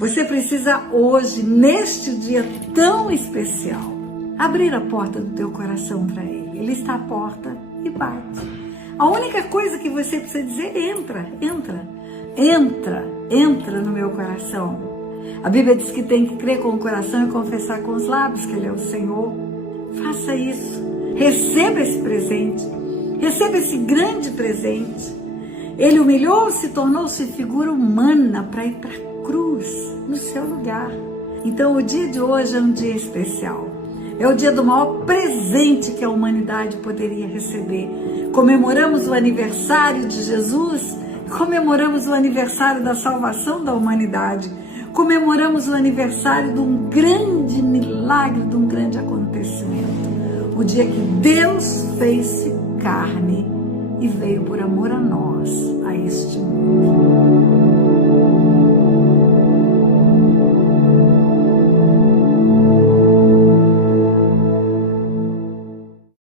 Você precisa hoje, neste dia tão especial, abrir a porta do teu coração para Ele. Ele está à porta e bate. A única coisa que você precisa dizer é: entra no meu coração. A Bíblia diz que tem que crer com o coração e confessar com os lábios que Ele é o Senhor. Faça isso. Receba esse presente. Receba esse grande presente. Ele humilhou-se, tornou-se figura humana para ir para a cruz, no seu lugar. Então o dia de hoje é um dia especial. É o dia do maior presente que a humanidade poderia receber. Comemoramos o aniversário de Jesus, comemoramos o aniversário da salvação da humanidade, comemoramos o aniversário de um grande milagre, de um grande acontecimento. O dia que Deus fez-se carne e veio por amor a nós, a este mundo.